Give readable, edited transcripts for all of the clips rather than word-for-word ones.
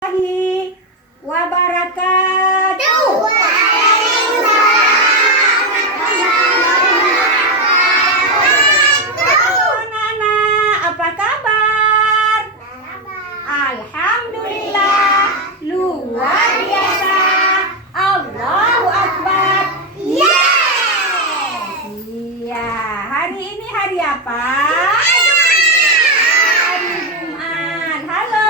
Warahmatullahi wabarakatuh. Halo anak-anak, apa kabar? Alhamdulillah, luar biasa. Allahu Akbar. Iya, hari ini hari apa? Hari Jumat. Halo.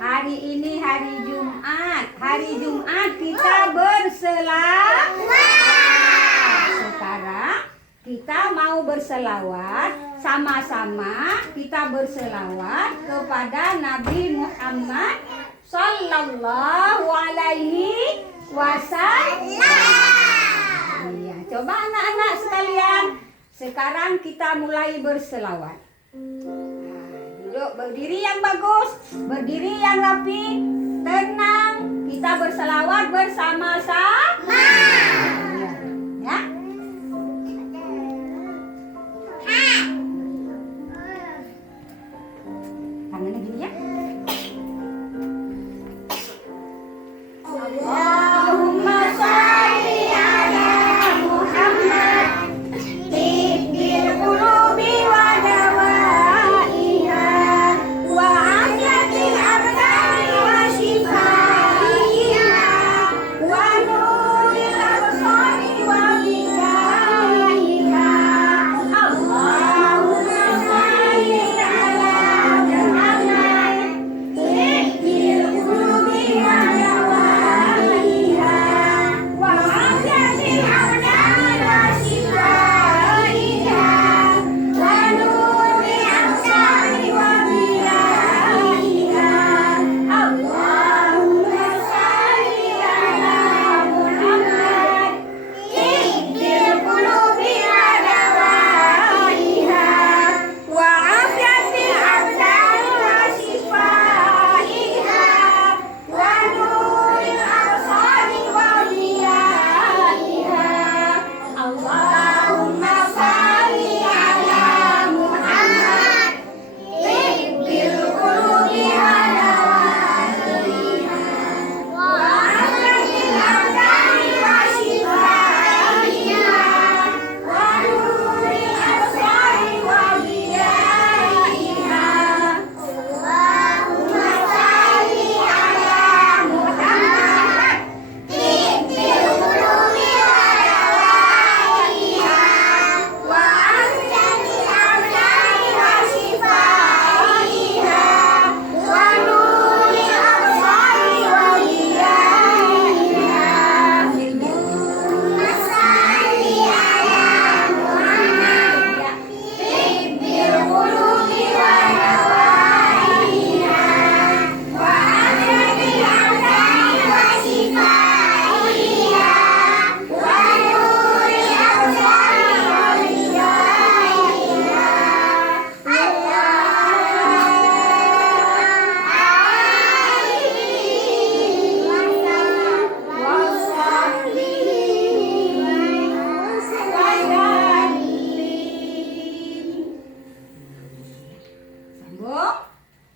Hari ini hari Jumat. Hari Jumat kita berselawat. Sekarang kita mau berselawat. Sama-sama kita berselawat kepada Nabi Muhammad Sallallahu Alaihi Wasallam. Iya, coba anak-anak sekalian. Sekarang kita mulai berselawat. Duduk berdiri yang bagus, berdiri yang rapi, tenang. Kita berselawat bersama-sama.